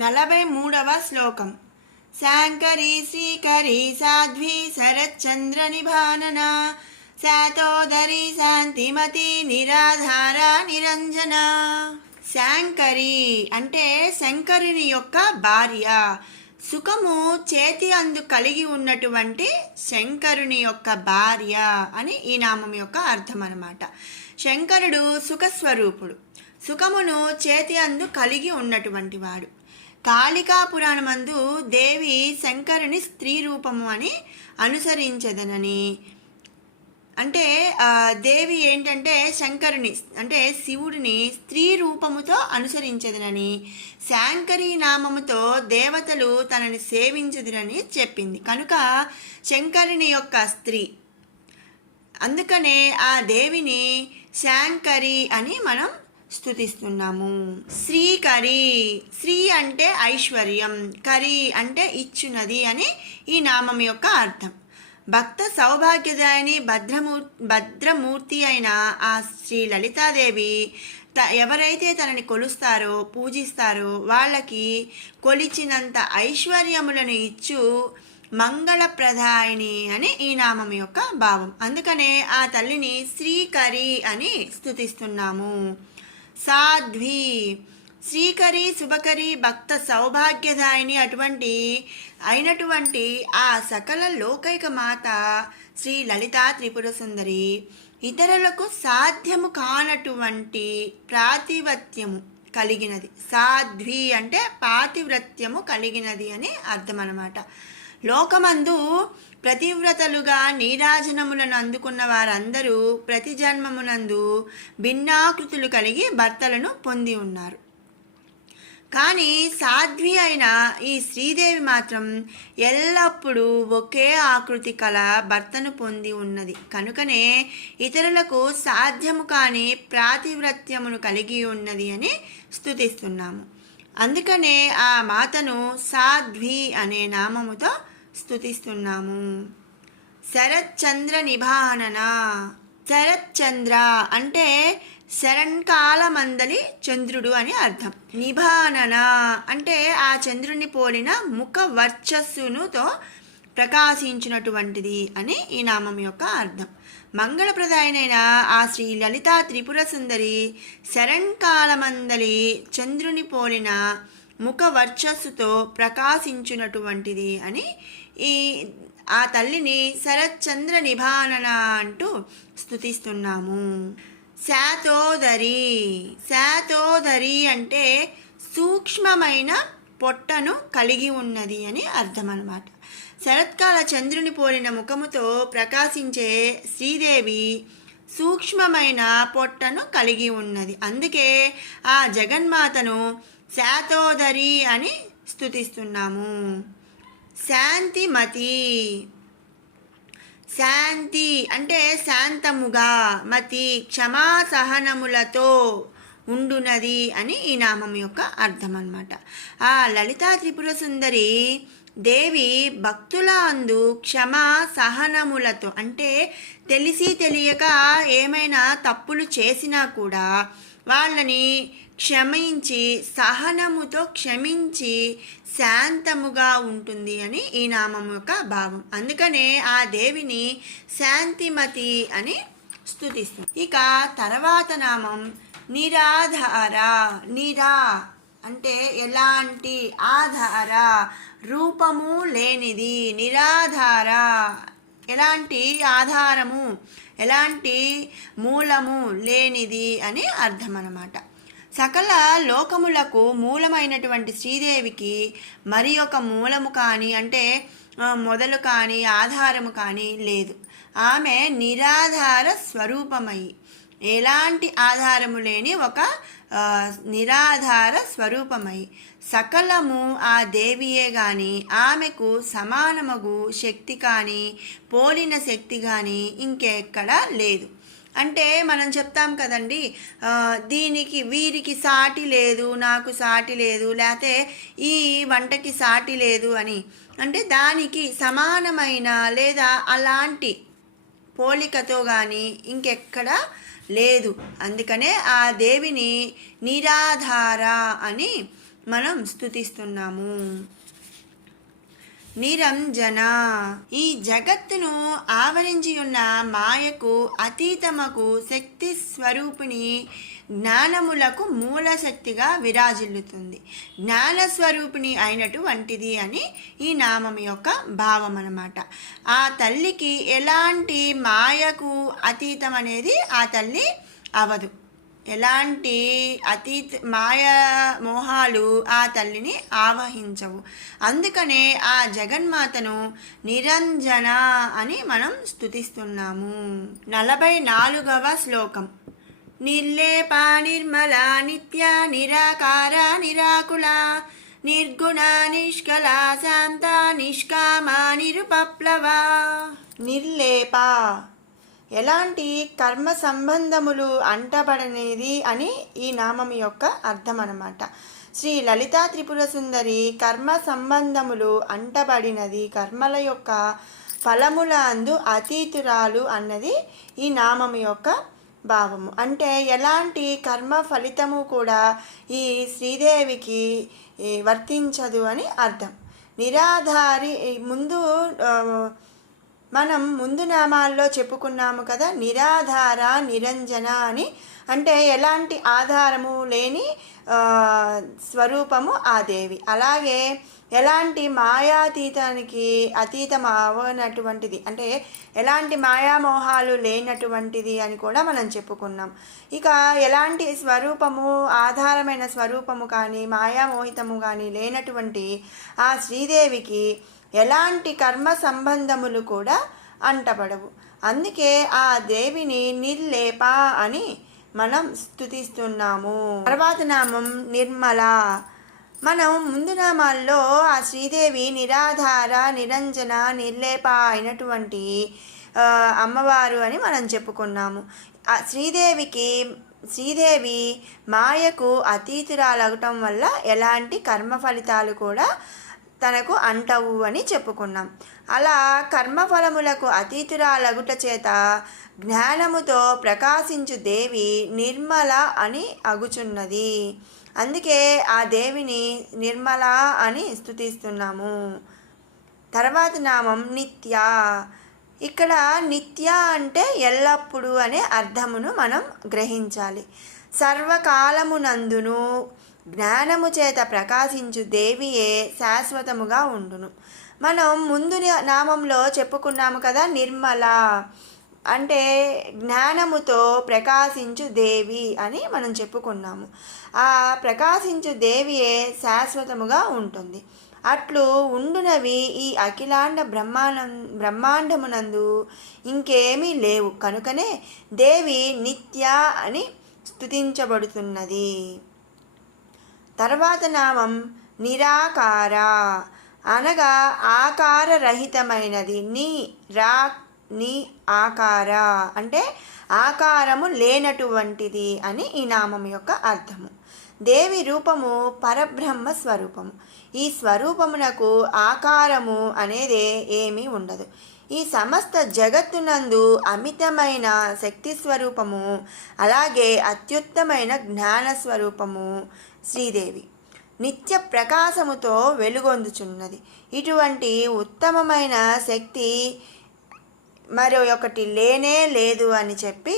43వ శ్లోకం. శాంకరీ శ్రీకరీ సాధ్వీ శరచ్చంద్ర నిభానన శాతోదరి శాంతిమతి నిరాధార నిరంజన. శాంకరి అంటే శంకరుని యొక్క భార్య. సుఖము చేతి అందు కలిగి ఉన్నటువంటి శంకరుని యొక్క భార్య అని ఈ నామం యొక్క అర్థం అన్నమాట. శంకరుడు సుఖస్వరూపుడు, సుఖమును చేతి అందు కలిగి ఉన్నటువంటి వాడు. కాళికా పురాణమందు దేవి శంకరుని స్త్రీ రూపము అని అనుసరించదనని, అంటే దేవి ఏంటంటే శంకరుని అంటే శివుడిని స్త్రీ రూపముతో అనుసరించదునని, శాంకరి నామముతో దేవతలు తనని సేవించదునని చెప్పింది. కనుక శంకరుని యొక్క స్త్రీ, అందుకనే ఆ దేవిని శాంకరి అని మనం స్తుతిస్తున్నాము. శ్రీకరి, శ్రీ అంటే ఐశ్వర్యం, కరి అంటే ఇచ్చునది అని ఈ నామం యొక్క అర్థం. భక్త సౌభాగ్యదాయిని భద్రమూర్తి అయిన ఆ శ్రీ లలితాదేవి ఎవరైతే తనని కొలుస్తారో పూజిస్తారో వాళ్ళకి కొలిచినంత ఐశ్వర్యములను ఇచ్చు మంగళప్రదాయిని అని ఈ నామం యొక్క భావం. అందుకనే ఆ తల్లిని శ్రీకరి అని స్తుతిస్తున్నాము. సాధ్వి, శ్రీకరి శుభకరి భక్త సౌభాగ్యదాయిని అయినటువంటి ఆ సకల లోకైక మాత శ్రీ లలితా త్రిపుర సుందరి ఇతరులకు సాధ్యము కానటువంటి ప్రాతివ్రత్యము కలిగినది. సాధ్వి అంటే పాతివ్రత్యము కలిగినది అని అర్థం అన్నమాట. లోకమందు ప్రతివ్రతలుగా నీరాజనములను అందుకున్న వారందరూ ప్రతి జన్మమునందు భిన్నాకృతులు కలిగి భర్తలను పొంది ఉన్నారు. కానీ సాధ్వి అయిన ఈ శ్రీదేవి మాత్రం ఎల్లప్పుడూ ఒకే ఆకృతి కల భర్తను పొంది ఉన్నది. కనుకనే ఇతరులకు సాధ్యము కాని ప్రాతివ్రత్యమును కలిగి ఉన్నది అని స్తుతిస్తున్నాము. అందుకనే ఆ మాతను సాధ్వి అనే నామముతో స్తుతిస్తున్నాము. శరచ్చంద్ర నిభానన, శరచ్చంద్ర అంటే శరణ్కాలమందలి చంద్రుడు అని అర్థం. నిభానన అంటే ఆ చంద్రుని పోలిన ముఖ వర్చస్సునుతో ప్రకాశించినటువంటిది అని ఈ నామం యొక్క అర్థం. మంగళప్రదాయనైన ఆ శ్రీ లలితా త్రిపుర సుందరి శరణ్కాలమందలి చంద్రుని పోలిన ముఖ వర్చస్సుతో ప్రకాశించినటువంటిది అని ఆ తల్లిని శరచ్చంద్ర నిభానన అంటూ స్తుతిస్తున్నాము. శాతోదరి, శాతోదరి అంటే సూక్ష్మమైన పొట్టను కలిగి ఉన్నది అని అర్థం అన్నమాట. శరత్కాల చంద్రుని పోలిన ముఖముతో ప్రకాశించే శ్రీదేవి సూక్ష్మమైన పొట్టను కలిగి ఉన్నది. అందుకే ఆ జగన్మాతను శాతోదరి అని స్తుతిస్తున్నాము. శాంతిమతి, శాంతి అంటే శాంతముగా, మతి క్షమా సహనములతో ఉండునది అని ఈ నామం యొక్క అర్థం అన్నమాట. ఆ లలితా త్రిపుర సుందరి దేవి భక్తుల అందు క్షమా సహనములతో అంటే తెలిసి తెలియక ఏమైనా తప్పులు చేసినా కూడా వాళ్ళని క్షమించి సహనముతో క్షమించి శాంతముగా ఉంటుంది అని ఈ నామం యొక్క భావం. అందుకనే ఆ దేవిని శాంతిమతి అని స్తుతిస్తుంది. ఇక తర్వాత నామం నిరాధార. నిరా అంటే ఎలాంటి, ఆధార రూపము లేనిది. నిరాధార ఎలాంటి ఆధారము ఎలాంటి మూలము లేనిది అని అర్థం అన్నమాట. సకల లోకములకు మూలమైనటువంటి శ్రీదేవికి మరి ఒక మూలము కానీ అంటే మొదలు కానీ ఆధారము కానీ లేదు. ఆమె నిరాధార స్వరూపమై ఎలాంటి ఆధారము లేని ఒక నిరాధార స్వరూపమై సకలము ఆ దేవియే గాని ఆమెకు సమానమగు శక్తి కానీ పోలిన శక్తి కానీ ఇంకెక్కడా లేదు. అంటే మనం చెప్తాం కదండి, దీనికి వీరికి సాటి లేదు, నాకు సాటి లేదు, లేకపోతే ఈ వంటకి సాటి లేదు అని. అంటే దానికి సమానమైన లేదా అలాంటి పోలికతో కానీ ఇంకెక్కడా లేదు. అందుకనే ఆ దేవిని నిరాధార అని మనం స్తుతిస్తున్నాము. నిరంజన, ఈ జగత్తును ఆవరించి ఉన్న మాయకు అతీతమకు శక్తి స్వరూపిణి జ్ఞానములకు మూల శక్తిగా విరాజిల్లుతుంది. జ్ఞానస్వరూపిణి అయినటువంటిది అని ఈ నామం యొక్క భావం అన్నమాట. ఆ తల్లికి ఎలాంటి మాయకు అతీతం అనేది ఆ తల్లి అవదు. ఎలాంటి మాయా మోహాలు ఆ తల్లిని ఆవహించవు. అందుకనే ఆ జగన్మాతను నిరంజన అని మనం స్తుతిస్తున్నాము. 44వ శ్లోకం. నిర్లేప నిర్మల నిత్య నిరాకార నిరాకుల నిర్గుణ నిష్కల శాంత నిష్కామ నిరుపప్లవ. నిర్లేప, ఎలాంటి కర్మ సంబంధములు అంటబడనేది అని ఈ నామం యొక్క అర్థం అన్నమాట. శ్రీ లలితా త్రిపుర సుందరి కర్మ సంబంధములు అంటబడినది, కర్మల యొక్క ఫలముల అందు అతీతురాలు అన్నది ఈ నామం యొక్క భావము. అంటే ఎలాంటి కర్మ ఫలితము కూడా ఈ శ్రీదేవికి వర్తించదు అని అర్థం. నిరాధారి, మనం ముందు నామాల్లో చెప్పుకున్నాము కదా, నిరాధార నిరంజన అని. అంటే ఎలాంటి ఆధారము లేని స్వరూపము ఆ దేవి. అలాగే ఎలాంటి మాయాతీతానికి అతీతం అవనటువంటిది, అంటే ఎలాంటి మాయామోహాలు లేనటువంటిది అని కూడా మనం చెప్పుకున్నాం. ఇక ఎలాంటి స్వరూపము, ఆధారమైన స్వరూపము కానీ మాయామోహితము కానీ లేనటువంటి ఆ శ్రీదేవికి ఎలాంటి కర్మ సంబంధములు కూడా అంటపడవు. అందుకే ఆ దేవిని నిర్లేప అని మనం స్తుతిస్తున్నాము. తర్వాత నామం నిర్మల. మనం ముందు నామాల్లో ఆ శ్రీదేవి నిరాధార నిరంజన నిర్లేప అయినటువంటి అమ్మవారు అని మనం చెప్పుకున్నాము. శ్రీదేవి మాయకు అతీతురాలగటం వల్ల ఎలాంటి కర్మ ఫలితాలు కూడా తనకు అంటవు అని చెప్పుకున్నాం. అలా కర్మఫలములకు అతీతురాలగుట చేత జ్ఞానముతో ప్రకాశించు దేవి నిర్మల అని అగుచున్నది. అందుకే ఆ దేవిని నిర్మల అని స్తుతిస్తున్నాము. తర్వాత నామం నిత్య. ఇక్కడ నిత్య అంటే ఎల్లప్పుడూ అనే అర్థమును మనం గ్రహించాలి. సర్వకాలమునందును జ్ఞానము చేత ప్రకాశించు దేవియే శాశ్వతముగా ఉండును. మనం ముందు నామంలో చెప్పుకున్నాము కదా, నిర్మల అంటే జ్ఞానముతో ప్రకాశించు దేవి అని మనం చెప్పుకున్నాము. ఆ ప్రకాశించు దేవియే శాశ్వతముగా ఉంటుంది. అట్లు ఉండునవి ఈ అఖిలాండ బ్రహ్మాండమునందు ఇంకేమీ లేవు. కనుకనే దేవి నిత్య అని స్తుతించబడుతున్నది. తర్వాత నామం నిరాకార, అనగా ఆకారరహితమైనది. ని ఆకార అంటే ఆకారము లేనటువంటిది అని ఈ నామం యొక్క అర్థము. దేవి రూపము పరబ్రహ్మ స్వరూపము. ఈ స్వరూపమునకు ఆకారము అనేదే ఏమీ ఉండదు. ఈ సమస్త జగత్తునందు అమితమైన శక్తి స్వరూపము, అలాగే అత్యుత్తమైన జ్ఞానస్వరూపము శ్రీదేవి. నిత్య ప్రకాశముతో వెలుగొందుచున్నది. ఇటువంటి ఉత్తమమైన శక్తి మరొకటి లేనే లేదు అని చెప్పి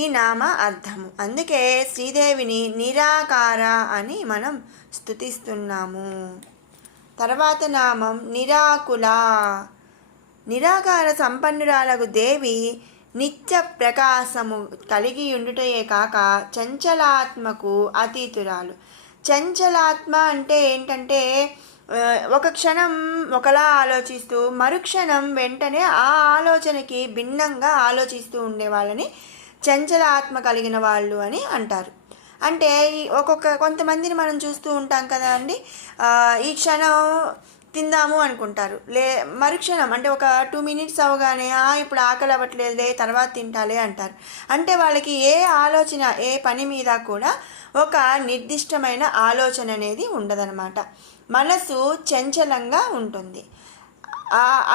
ఈ నామ అర్థము. అందుకే శ్రీదేవిని నిరాకార అని మనం స్తుతిస్తున్నాము. తర్వాత నామం నిరాకుల. నిరాకార సంపన్నురాలకు దేవి నిత్య ప్రకాశము కలిగి ఉండుటయే కాక చంచలాత్మకు అతీతురాలు. చంచలాత్మ అంటే ఏంటంటే ఒక క్షణం ఒకలా ఆలోచిస్తూ మరుక్షణం వెంటనే ఆ ఆలోచనకి భిన్నంగా ఆలోచిస్తూ ఉండే వాళ్ళని చంచలాత్మ కలిగిన వాళ్ళు అని అంటారు. అంటే కొంతమందిని మనం చూస్తూ ఉంటాం కదా అండి, ఈ క్షణం తిందాము అనుకుంటారు, మరుక్షణం అంటే ఒక 2 minutes అవగానే ఇప్పుడు ఆకలి అవ్వట్లేదులే తర్వాత తింటాలే అంటారు. అంటే వాళ్ళకి ఏ ఆలోచన, ఏ పని మీద కూడా ఒక నిర్దిష్టమైన ఆలోచన అనేది ఉండదన్నమాట. మనసు చంచలంగా ఉంటుంది.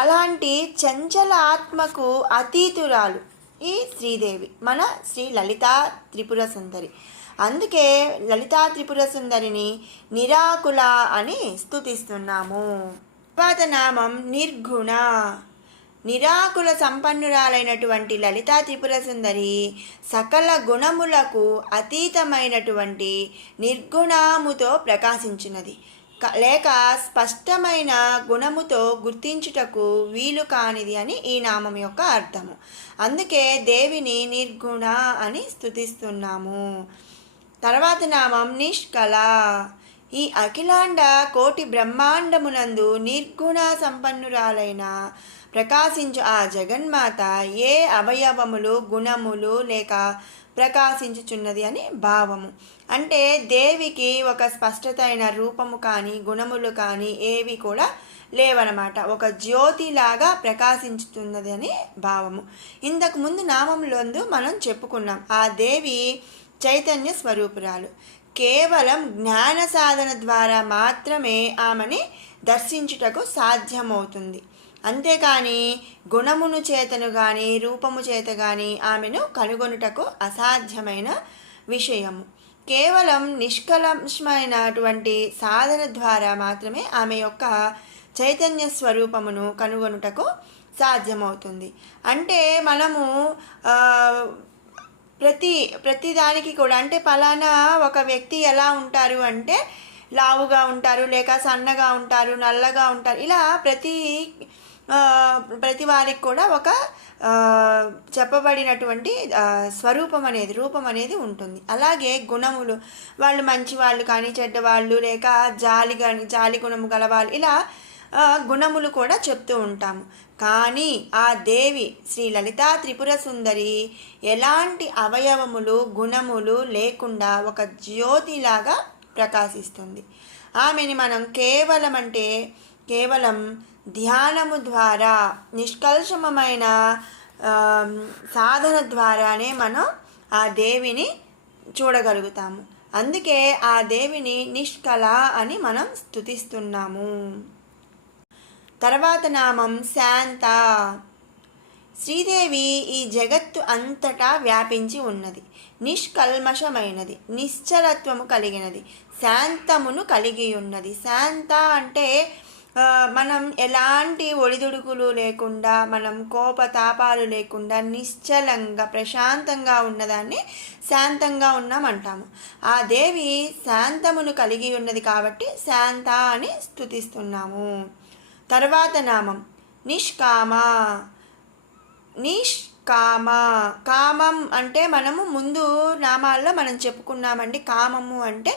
అలాంటి చంచల ఆత్మకు అతీతురాలు ఈ శ్రీదేవి, మన శ్రీ లలితా త్రిపుర సుందరి. అందుకే లలితా త్రిపుర సుందరిని నిరాకుల అని స్తుతిస్తున్నాము. తర్వాత నామం నిర్గుణ. నిరాకుల సంపన్నురాలైనటువంటి లలితా త్రిపుర సుందరి సకల గుణములకు అతీతమైనటువంటి నిర్గుణముతో ప్రకాశించినది, లేక స్పష్టమైన గుణముతో గుర్తించుటకు వీలు కానిది అని ఈ నామం యొక్క అర్థము. అందుకే దేవిని నిర్గుణ అని స్తుతిస్తున్నాము. తర్వాత నామం నిష్కల. ఈ అఖిలాండ కోటి బ్రహ్మాండమునందు నిర్గుణ సంపన్నురాలైన ప్రకాశించు ఆ జగన్మాత ఏ అవయవములు గుణములు లేక ప్రకాశించుచున్నది అని భావము. అంటే దేవికి ఒక స్పష్టత అయిన రూపము కానీ గుణములు కానీ ఏవి కూడా లేవన్నమాట. ఒక జ్యోతిలాగా ప్రకాశించుతున్నది అని భావము. ఇంతకు ముందు నామంలోందు మనం చెప్పుకున్నాం, ఆ దేవి చైతన్య స్వరూపురాలు. కేవలం జ్ఞాన సాధన ద్వారా మాత్రమే ఆమెని దర్శించుటకు సాధ్యమవుతుంది. అంతేకాని గుణమును చేతను కానీ రూపము చేత కానీ ఆమెను కనుగొనుటకు అసాధ్యమైన విషయము. కేవలం నిష్కలమమైనటువంటి సాధన ద్వారా మాత్రమే ఆమె యొక్క చైతన్య స్వరూపమును కనుగొనుటకు సాధ్యమవుతుంది. అంటే మనము ప్రతి దానికి కూడా, అంటే పలానా ఒక వ్యక్తి ఎలా ఉంటారు అంటే లావుగా ఉంటారు, లేక సన్నగా ఉంటారు, నల్లగా ఉంటారు, ఇలా ప్రతి వారికి కూడా ఒక చెప్పబడినటువంటి స్వరూపం అనేది రూపం అనేది ఉంటుంది. అలాగే గుణములు, వాళ్ళు మంచి వాళ్ళు కానీ చెడ్డవాళ్ళు, లేక జాలి గుణము గలవాళ్ళు, ఇలా గుణములు కూడా చెప్తూ ఉంటాము. కానీ ఆ దేవి శ్రీ లలితా త్రిపుర సుందరి ఎలాంటి అవయవములు గుణములు లేకుండా ఒక జ్యోతిలాగా ప్రకాశిస్తుంది. ఆమెని మనం కేవలం ధ్యానము ద్వారా నిష్కల్షమైన సాధన ద్వారానే మనం ఆ దేవిని చూడగలుగుతాము. అందుకే ఆ దేవిని నిష్కల అని మనం స్తుతిస్తున్నాము. తర్వాత నామం శాంత. శ్రీదేవి ఈ జగత్తు అంతటా వ్యాపించి ఉన్నది, నిష్కల్మషమైనది, నిశ్చలత్వము కలిగినది, శాంతమును కలిగి ఉన్నది. శాంత అంటే మనం ఎలాంటి ఒడిదుడుకులు లేకుండా, మనం కోపతాపాలు లేకుండా నిశ్చలంగా ప్రశాంతంగా ఉన్నదాన్ని శాంతంగా ఉన్నామంటాము. ఆ దేవి శాంతమును కలిగి ఉన్నది కాబట్టి శాంత అని స్తుతిస్తున్నాము. తర్వాత నామం నిష్కామ. కామం అంటే మనము ముందు నామాల్లో మనం చెప్పుకున్నామండి. కామము అంటే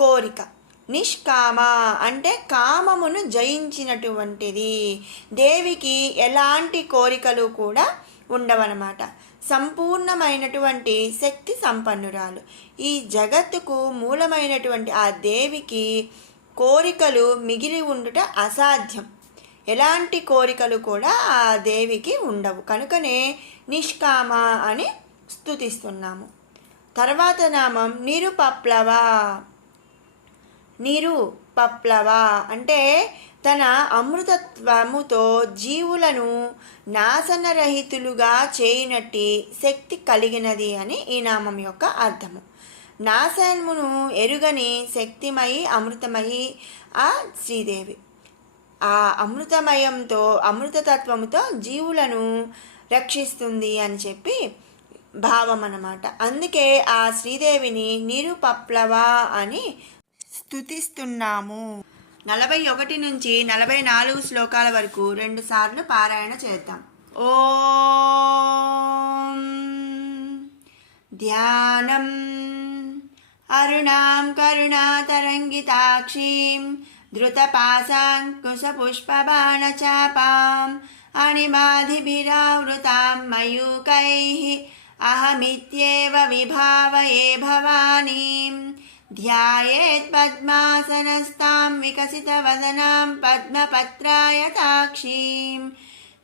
కోరిక. నిష్కామ అంటే కామమును జయించినటువంటిది. దేవికి ఎలాంటి కోరికలు కూడా ఉండవన్నమాట. సంపూర్ణమైనటువంటి శక్తి సంపన్నురాలు. ఈ జగత్తుకు మూలమైనటువంటి ఆ దేవికి కోరికలు మిగిలి ఉండుట అసాధ్యం. ఎలాంటి కోరికలు కూడా ఆ దేవికి ఉండవు. కనుకనే నిష్కామ అని స్తుతిస్తున్నాము. తర్వాత నామం నిరుపప్లవ. అంటే తన అమృతత్వముతో జీవులను నాశనరహితులుగా చేయనట్టి శక్తి కలిగినది అని ఈ నామం యొక్క అర్థము. నాశనమును ఎరుగని శక్తిమయి అమృతమయి ఆ శ్రీదేవి. ఆ అమృతతత్వముతో జీవులను రక్షిస్తుంది అని చెప్పి భావం అన్నమాట. అందుకే ఆ శ్రీదేవిని నిరుపప్లవ అని స్తుతిస్తున్నాము. 41 నుంచి 44 శ్లోకాల వరకు 2 సార్లు పారాయణ చేద్దాం. ఓం ధ్యానం అరుణాం కరుణాతరంగితాక్షీం ధృతపాశాంకుశపుష్పబాణచాపాం అణిమాధిభిరావృతాం మయూకైః అహమిత్యేవ విభావయే భవానీం ధ్యాయేత్ పద్మాసనస్తాం వికసితవదనాం పద్మపత్రాయతాక్షీం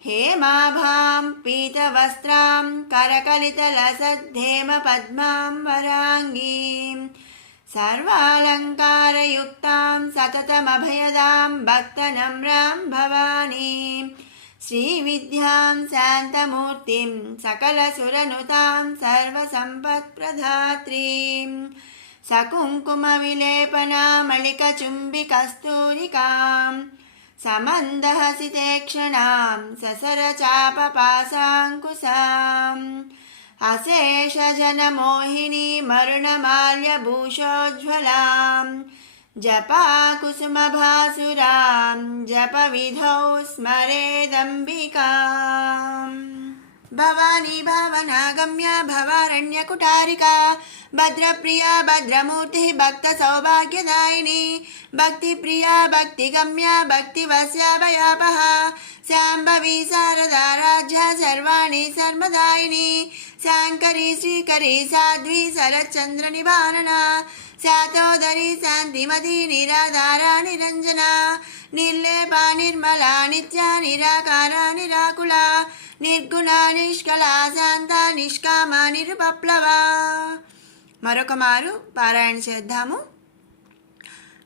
హేమాభాం పీతవస్త్రాం కరకలితలసద్ధేమ పద్మాం వరాంగీం సర్వాలంకారయుక్తాం సతతమభయదాం భక్తనమ్రాం భవానీం श्रीविद्यां शान्तमूर्तिं सकलसुरनुतां सर्वसम्पत्प्रदात्रीं सकुङ्कुमविलेपनामलिकचुम्बिकस्तूरिकां समन्दहसितेक्षणां ससरचापपाशाङ्कुशाम् अशेषजनमोहिनी मरुणमाल्यभूषोज्ज्वलां जपाकुसुमभासुरां जपविधौ स्मरेदम्बिकाम् भवानी भावनागम्या भवारण्यकुटारिका भद्रप्रिया भद्रमूर्तिः भक्तसौभाग्यदायिनी भक्तिप्रिया भक्तिगम्या भक्तिवस्याभयापहा शाम्भवी शारदाराध्या सर्वाणि सर्वदायिनी शाङ्करी श्रीकरी साध्वी शरच्चन्द्रनिवारणा शातोदरी शान्तिमती निराधारा निरञ्जना निर्लेपा निर्मला नित्या निराकारा निराकुला నిర్గుణా నిష్కళా శాంత నిష్కామ నిరుపప్లవ. మరొక మారు పారాయణ చేద్దాము.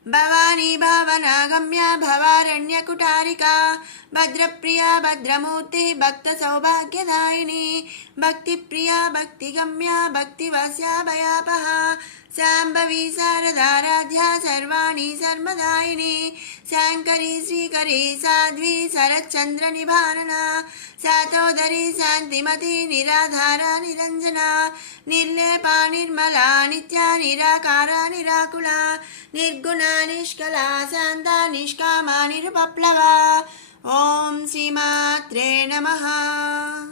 భవానీ భావనాగమ్య భవారణ్యకుటారికా భద్రప్రియా భద్రమూర్తి భక్త సౌభాగ్యదాయిని భక్తిప్రియా భక్తిగమ్య భక్తివస్యాభయాపహ శాంభవి శారదారాధ్యా సర్వాణి సర్వదాయిని శాంకరీ శ్రీకరీ సాధ్వి శరచ్చంద్ర నివారణ శాతోదరి శాంతిమతి నిరాధారా నిరంజనా నిర్లేపా నిర్మలా నిత్యా నిరాకారా నిరాకులా నిర్గుణా నిష్కళా శాంత నిష్కామా నిరుపప్లవ. ఓం శ్రీమాత్రే నమః.